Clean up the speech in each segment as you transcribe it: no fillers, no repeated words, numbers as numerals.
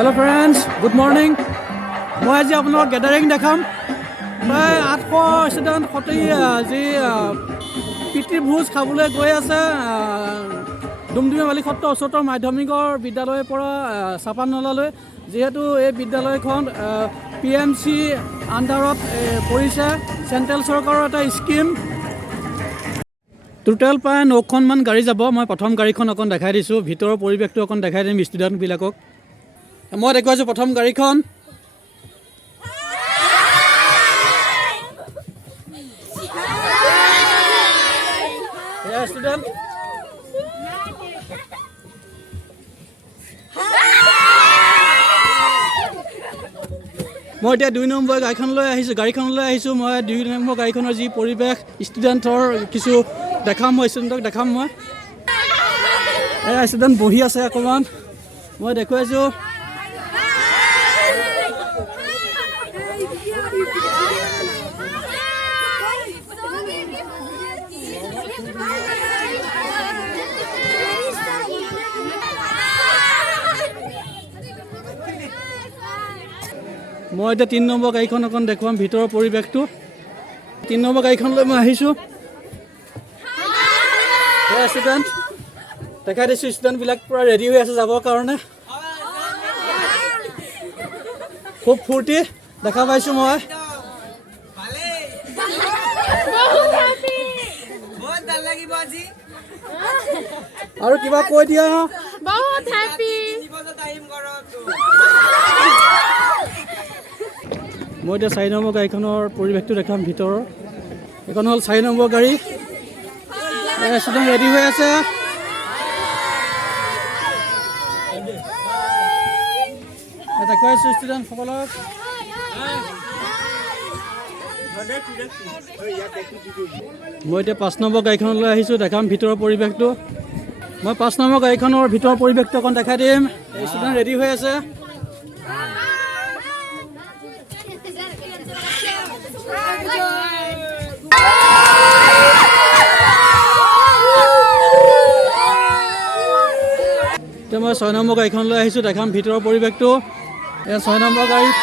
Hello friends, good morning. মই আজি আপোনাক গেদাৰিং দেখাম। প্ৰায় 800 ষ্টুডেণ্ট সতি আজি পিতৃ ভোজ খাবলৈ গৈ আছে ডুমডুমীয়া বালিসত্ৰ উচ্চতৰ মাধ্যমিকৰ বিদ্যালয়ৰ পৰা চাপানলালৈ। যেহেতু এই বিদ্যালয়খন PMC আণ্ডাৰত পৰিছে, চেণ্ট্ৰেল চৰকাৰৰ এটা স্কিম। টোটেল প্ৰায় 9খনমান গাড়ী যাব। মই প্ৰথম গাড়ীখন অকণ দেখাই দিছোঁ, ভিতৰৰ পৰিৱেশটো অকণ দেখাই দিম ষ্টুডেণ্টবিলাকক। মই দেখুৱাইছোঁ প্ৰথম গাড়ীখন। ষ্টুডেণ্ট মই এতিয়া 2 নম্বৰ গাড়ীখনলৈ আহিছোঁ। মই 2 নম্বৰ গাড়ীখনৰ যি পৰিৱেশ ষ্টুডেণ্টৰ কিছু দেখাম, মই ষ্টুডেণ্টক দেখাম। মই ষ্টুডেণ্ট বহি আছে অকণমান, মই দেখুৱাইছোঁ। মই এতিয়া 3 নম্বৰ গাড়ীখন অকণ দেখুৱাম ভিতৰৰ পৰিৱেশটো। 3 নম্বৰ গাড়ীখনলৈ মই আহিছোঁ। ষ্টুডেণ্ট দেখাই দিছোঁ, ষ্টুডেণ্টবিলাক পূৰা ৰেডি হৈ আছে যাবৰ কাৰণে। খুব ফূৰ্তি দেখা পাইছোঁ মই। আৰু কিবা কৈ দিয়া। মই এতিয়া 4 নম্বৰ গাড়ীখনৰ পৰিৱেশটো দেখাম ভিতৰৰ। এইখন হ'ল 4 নম্বৰ গাড়ী। ষ্টুডেণ্ট ৰেডি হৈ আছে। দেখুৱাইছোঁ ষ্টুডেণ্টসকলক। মই এতিয়া 5 নম্বৰ গাড়ীখনলৈ আহিছোঁ, দেখাম ভিতৰৰ পৰিৱেশটো। মই 5 নম্বৰ গাড়ীখনৰ ভিতৰৰ পৰিৱেশটো অকণ দেখাই দিম। ষ্টুডেণ্ট ৰেডি হৈ আছে। এতিয়া মই 6 নম্বৰ গাড়ীখনলৈ আহিছোঁ, দেখাম ভিতৰৰ পৰিৱেশটো। 6 নম্বৰ গাড়ীত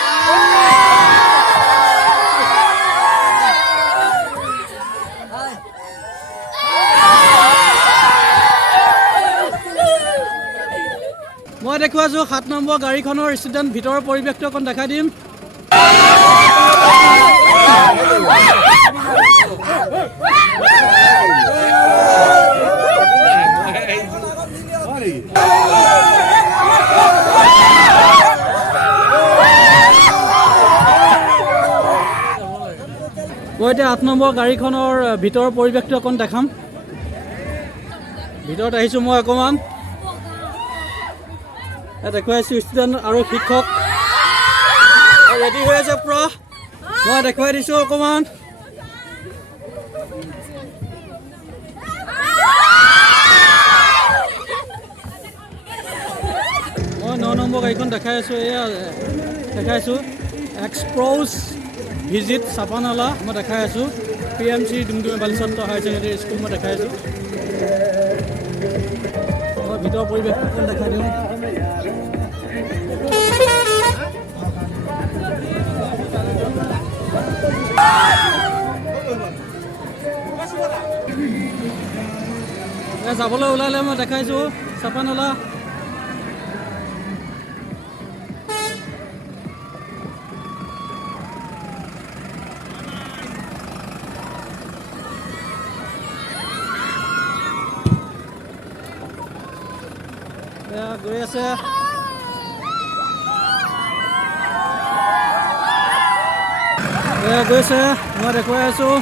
মই দেখুৱাইছোঁ 7 নম্বৰ গাড়ীখনৰ ষ্টুডেণ্ট ভিতৰৰ পৰিৱেশটো অকণ দেখাই দিম। মই এতিয়া 8 নম্বৰ গাড়ীখনৰ ভিতৰৰ পৰিৱেশটো অকণ দেখাম। ভিতৰত আহিছোঁ মই অকণমান। দেখুৱাইছোঁ ষ্টুডেণ্ট আৰু শিক্ষক ৰেডি হৈ আছে পূৰা। মই দেখুৱাই দিছোঁ অকণমান। মই 9 নম্বৰ গাড়ীখন দেখাই আছোঁ। এয়া দেখাইছোঁ এক্সপ্ৰ'জ ভিজিট চাপানালা। মই দেখাই আছোঁ PMC Dumdumia Balisatra higher secondary school মই দেখাই আছোঁ। মই ভিতৰৰ পৰিৱেশটো দেখাই দিওঁ। যাবলৈ ওলালে মই দেখাইছোঁ চাপানালা। গৈ আছে গৈছে, মই দেখুৱাই আছোঁ।